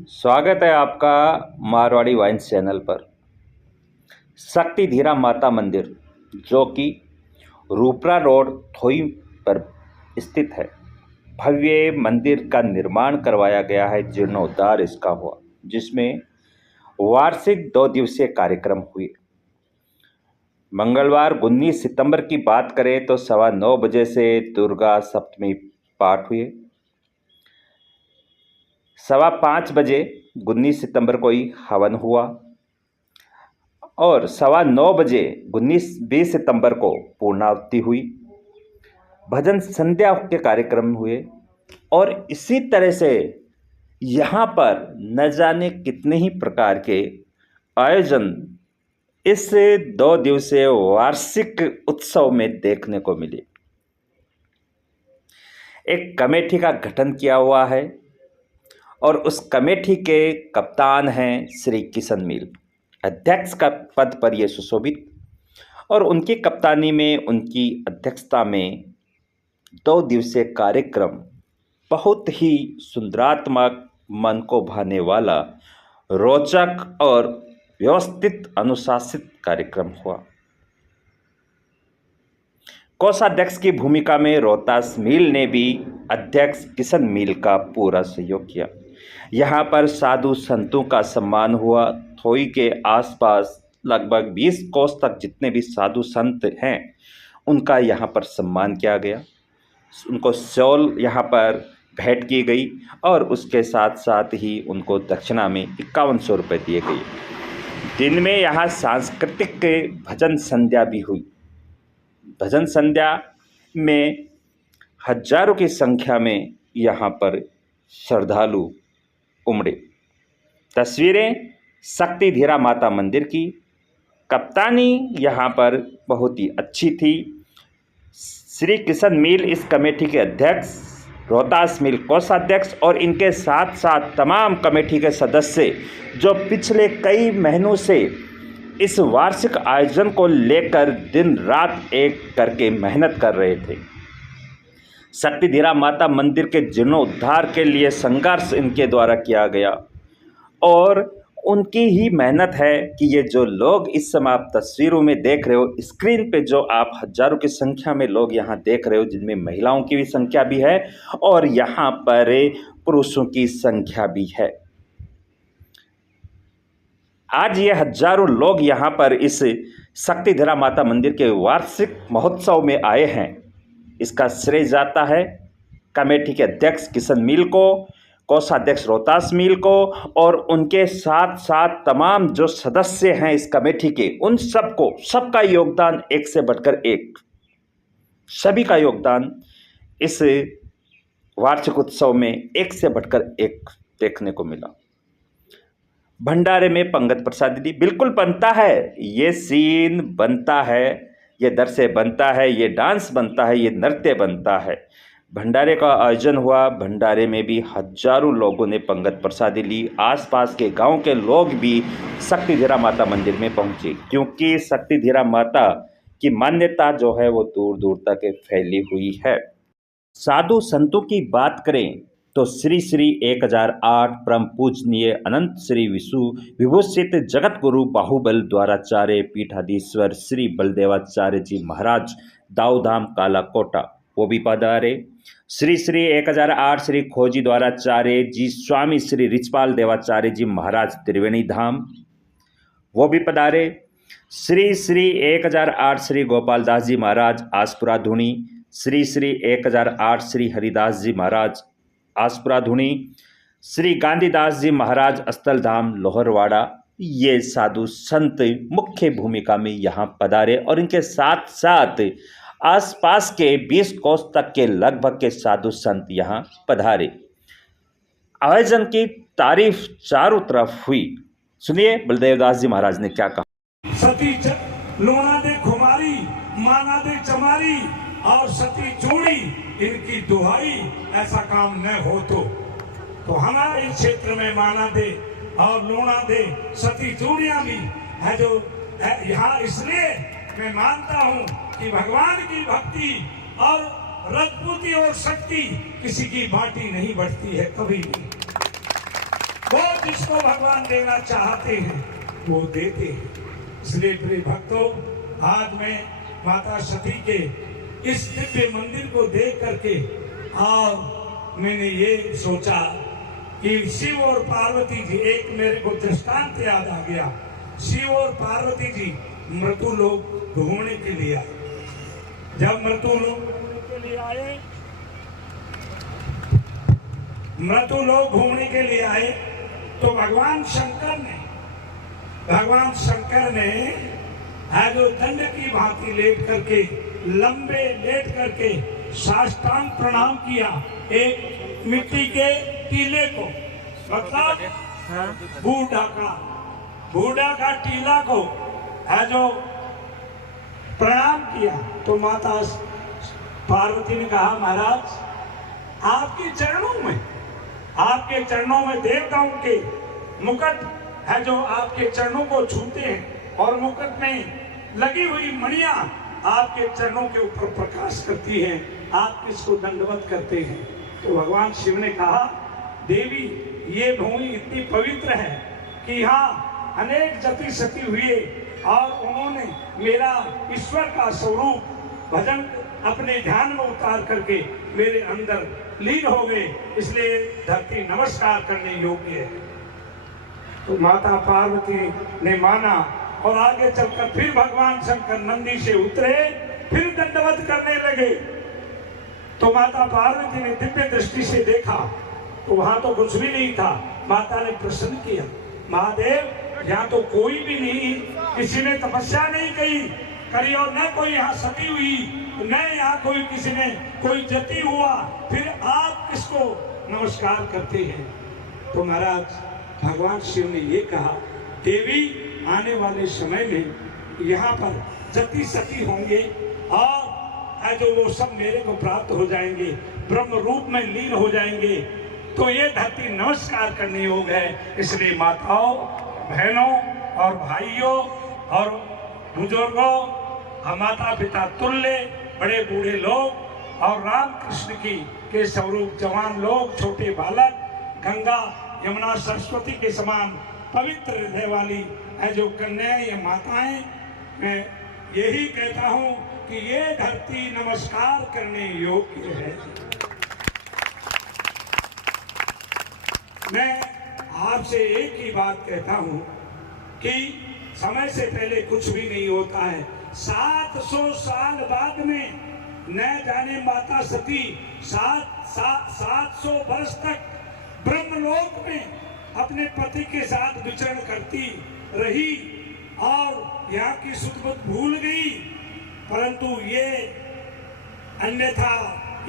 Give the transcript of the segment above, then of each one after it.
स्वागत है आपका मारवाड़ी वाइन्स चैनल पर। शक्ति धीरा माता मंदिर जो कि रूपरा रोड थोई पर स्थित है, भव्य मंदिर का निर्माण करवाया गया है। जीर्णोद्धार इसका हुआ, जिसमें वार्षिक 2 दिवसीय कार्यक्रम हुए। मंगलवार 19 सितंबर की बात करें तो 9:15 बजे से दुर्गा सप्तमी पाठ हुए। 5:15 बजे 19 सितंबर को ही हवन हुआ और 9:15 बजे 20 सितंबर को पूर्णाहुति हुई। भजन संध्या के कार्यक्रम हुए और इसी तरह से यहाँ पर न जाने कितने ही प्रकार के आयोजन इस 2 दिवसीय वार्षिक उत्सव में देखने को मिले। एक कमेटी का गठन किया हुआ है और उस कमेटी के कप्तान हैं श्री किशन मील। अध्यक्ष का पद पर ये सुशोभित और उनकी कप्तानी में, उनकी अध्यक्षता में 2 दिवसीय कार्यक्रम बहुत ही सुंदरात्मक, मन को भाने वाला, रोचक और व्यवस्थित अनुशासित कार्यक्रम हुआ। कोषाध्यक्ष की भूमिका में रोहतास मील ने भी अध्यक्ष किशन मील का पूरा सहयोग किया। यहाँ पर साधु संतों का सम्मान हुआ। थोई के आसपास लगभग 20 कोस तक जितने भी साधु संत हैं उनका यहाँ पर सम्मान किया गया। उनको शॉल यहाँ पर भेंट की गई और उसके साथ साथ ही उनको दक्षिणा में 5100 रुपये दिए गए। दिन में यहाँ सांस्कृतिक भजन संध्या भी हुई। भजन संध्या में हजारों की संख्या में यहाँ पर श्रद्धालु उमड़े। तस्वीरें शक्ति धीरा माता मंदिर की। कप्तानी यहाँ पर बहुत ही अच्छी थी। श्री किशन मील इस कमेटी के अध्यक्ष, रोहतास मील कोषाध्यक्ष और इनके साथ साथ तमाम कमेटी के सदस्य जो पिछले कई महीनों से इस वार्षिक आयोजन को लेकर दिन रात एक करके मेहनत कर रहे थे। शक्ति धीरा माता मंदिर के जीर्णोद्धार के लिए संघर्ष इनके द्वारा किया गया और उनकी ही मेहनत है कि ये जो लोग इस समय आप तस्वीरों में देख रहे हो, स्क्रीन पे जो आप हजारों की संख्या में लोग यहाँ देख रहे हो, जिनमें महिलाओं की भी संख्या भी है और यहाँ पर पुरुषों की संख्या भी है। आज ये हजारों लोग यहाँ पर इस शक्ति धीरा माता मंदिर के वार्षिक महोत्सव में आए हैं। इसका श्रेय जाता है कमेटी के अध्यक्ष किशन मील को, कोषाध्यक्ष रोहतास मील को और उनके साथ साथ तमाम जो सदस्य हैं इस कमेटी के, उन सबको, सबका योगदान एक से बढ़कर एक, सभी का योगदान इस वार्षिक उत्सव में एक से बढ़कर एक देखने को मिला। भंडारे में पंगत प्रसादी दी, बिल्कुल बनता है, ये सीन बनता है, ये दृश्य बनता है, ये डांस बनता है, ये नृत्य बनता है। भंडारे का आयोजन हुआ। भंडारे में भी हजारों लोगों ने पंगत प्रसादी ली। आसपास के गांव के लोग भी शक्ति धीरा माता मंदिर में पहुंचे, क्योंकि शक्ति धीरा माता की मान्यता जो है वो दूर दूर तक फैली हुई है। साधु संतों की बात करें तो श्री श्री 1008 परम पूजनीय अनंत श्री विभूषित जगत गुरु बाहुबल द्वाराचार्य पीठाधीश्वर श्री बलदेवाचार्य जी महाराज दाऊधाम कालाकोटा वो भी पधारे। श्री श्री 1008 श्री खोजी द्वाराचार्य जी स्वामी श्री रिचपाल देवाचार्य जी महाराज त्रिवेणी धाम वो भी पधारे। श्री श्री 1008 श्री गोपाल दास जी महाराज आसपुरा धुनी, श्री श्री 1008 श्री हरिदास जी महाराज आसपुरा धुनी, श्री गांधीदास जी महाराज अस्तल धाम लोहरवाड़ा, ये साधु संत मुख्य भूमिका में यहाँ पधारे और इनके साथ साथ आसपास के 20 कोस तक के लगभग के साधु संत यहाँ पधारे। आयोजन की तारीफ चारों तरफ हुई। सुनिए बलदेव दास जी महाराज ने क्या कहा। सती लूणा दे खुमारी, माना दे चमारी और सती चूड़ी, इनकी दुहाई ऐसा काम न हो तो हमारे क्षेत्र में माना दे और लूणा दे, सती चूड़ियां भी है जो यहाँ। इसलिए मैं मानता हूँ कि भगवान की भक्ति और रजपूती और शक्ति किसी की बाटी नहीं बढ़ती है कभी भी। वो जिसको भगवान देना चाहते हैं वो देते हैं। इसलिए प्रिय भक्तों, आज मैं माता सती के इस दिव्य मंदिर को देख करके और मैंने ये सोचा कि शिव और पार्वती जी, एक मेरे को दृष्टांत याद आ गया। शिव और पार्वती जी मृत्यु लोग घूमने के लिए आए। जब मृत्यु लोग घूमने के लिए आए, मृत्यु लोग घूमने के लिए आए तो भगवान शंकर ने है जो दंड की भांति लेट करके, लंबे लेट करके साष्टांग प्रणाम किया एक मिट्टी के टीले को, मतलब बूढ़ा का टीला को है जो प्रणाम किया। तो माता पार्वती ने कहा, महाराज आपके चरणों में देवताओं के मुकुट है जो आपके चरणों को छूते हैं और मुकुट में लगी हुई मणियां आपके चरणों के ऊपर प्रकाश करती हैं, आप किसको दंडवत करते हैं? तो भगवान शिव ने कहा, देवी ये भूमि इतनी पवित्र है कि यहाँ अनेक जति सती हुए और उन्होंने मेरा ईश्वर का स्वरूप भजन अपने ध्यान में उतार करके मेरे अंदर लीन हो गए, इसलिए धरती नमस्कार करने योग्य है। तो माता पार्वती ने माना और आगे चलकर फिर भगवान शंकर नंदी से उतरे, फिर दंडवत करने लगे। तो माता पार्वती ने दिव्य दृष्टि से देखा तो वहां तो कुछ भी नहीं था। माता ने प्रश्न किया, महादेव यहाँ तो कोई भी नहीं, किसी ने तपस्या नहीं करी और न कोई यहाँ सती हुई, न यहाँ कोई किसी ने कोई जति हुआ, फिर आप किसको नमस्कार करते हैं? तो महाराज भगवान शिव ने ये कहा, देवी आने वाले समय में यहाँ पर जति सती होंगे और जो वो सब मेरे को प्राप्त हो जाएंगे, ब्रह्म रूप में लीन हो जाएंगे, तो ये धरती नमस्कार करने योग्य है। इसलिए माताओं, बहनों और भाइयों और बुजुर्गों, माता पिता तुल्य बड़े बूढ़े लोग और राम कृष्ण के स्वरूप जवान लोग, छोटे बालक, गंगा यमुना सरस्वती के समान पवित्र हृदय वाली है जो कन्याएं या माताएं, मैं यही कहता हूं कि ये धरती नमस्कार करने योग्य है। मैं आपसे एक ही बात कहता हूं कि समय से पहले कुछ भी नहीं होता है। 700 साल बाद में न जाने माता सती 700 वर्ष तक ब्रह्मलोक में अपने पति के साथ विचरण करती रही और यहाँ की सुध बुध भूल गई, परंतु ये अन्यथा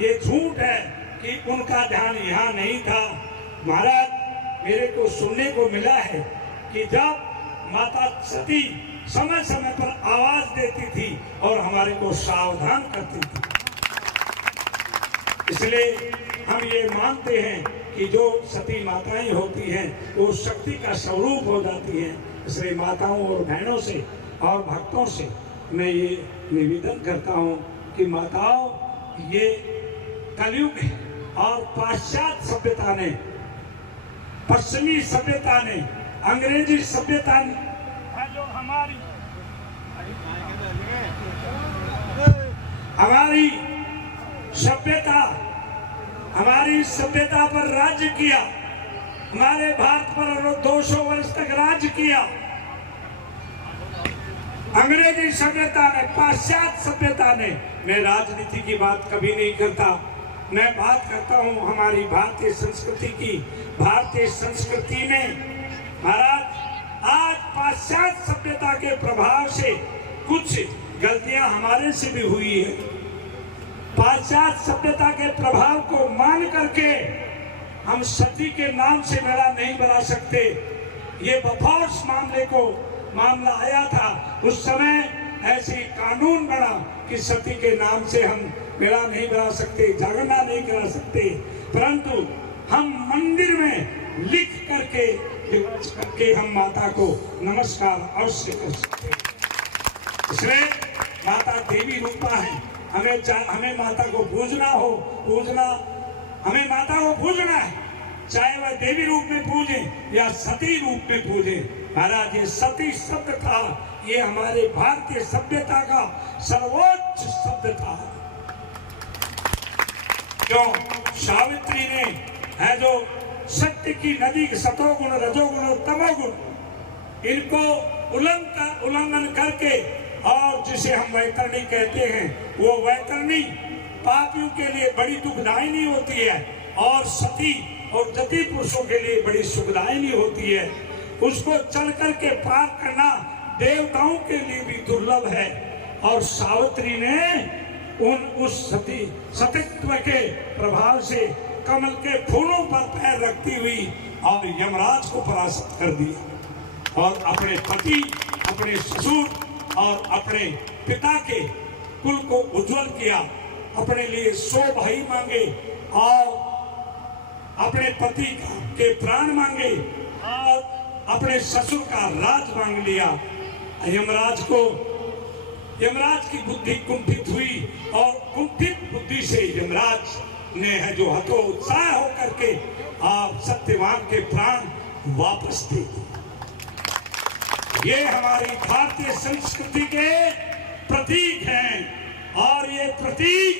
ये झूठ है कि उनका ध्यान यहाँ नहीं था। महाराज, मेरे को सुनने को मिला है कि जब माता सती समय समय पर आवाज देती थी और हमारे को सावधान करती थी, इसलिए हम ये मानते हैं कि जो सती माताएं होती हैं वो शक्ति का स्वरूप हो जाती हैं। इसलिए माताओं और बहनों से और भक्तों से मैं ये निवेदन करता हूँ कि माताओं, ये कलयुग है और पाश्चात्य सभ्यता ने, पश्चिमी सभ्यता ने, अंग्रेजी सभ्यता ने जो हमारी सभ्यता पर राज्य किया, हमारे भारत पर 200 वर्ष तक राज्य किया। अंग्रेजी सभ्यता ने, पाश्चात्य सभ्यता ने। मैं राजनीति की बात कभी नहीं करता, मैं बात करता हूँ हमारी भारतीय संस्कृति की। भारतीय संस्कृति में महाराज आज पाश्चात्य सभ्यता के प्रभाव से कुछ गलतियां हमारे से भी हुई है। पाश्चात्य सभ्यता के प्रभाव को मान करके हम सती के नाम से मेला नहीं बना सकते। ये बफौस मामला आया था, उस समय ऐसी कानून बना कि सती के नाम से हम मेला नहीं बना सकते, जागरणा नहीं करा सकते, परंतु हम मंदिर में लिख करके हम माता को नमस्कार अवश्य कर सकते हैं। इसलिए माता देवी रूपा है, हमें माता को पूजना, हमें माता को पूजना है। चाहे वह देवी रूप में पूजे या सती रूप में पूजे। महाराज ये सती शब्द था, ये हमारे भारतीय सभ्यता का सर्वोच्च शब्द था। क्यों? सावित्री ने है जो शक्ति की नदी के सतोगुण रजोगुण और तमोगुण इनको उल्लंघन करके, और जिसे हम वैतरणी कहते हैं, वो वैतरणी पापियों के लिए बड़ी दुखदायिनी होती है और सती और जति पुरुषों के लिए बड़ी सुखदायिनी होती है। उसको चढ़ करके पार करना देवताओं के लिए भी दुर्लभ है। और सावित्री ने उस सतीत्व के प्रभाव से कमल के फूलों पर पैर रखती हुई और यमराज को परास्त कर दिया और अपने पति, अपने ससुर और अपने पिता के कुल को उज्जवल किया। अपने लिए 100 भाई मांगे और अपने पति के प्राण मांगे और अपने ससुर का राज मांग लिया। यमराज की बुद्धि कुंठित हुई और कुंठित बुद्धि से यमराज ने है जो हतोत्साह होकर के आप सत्यवान के प्राण वापस दे दिए। ये हमारी भारतीय संस्कृति के प्रतीक हैं और ये प्रतीक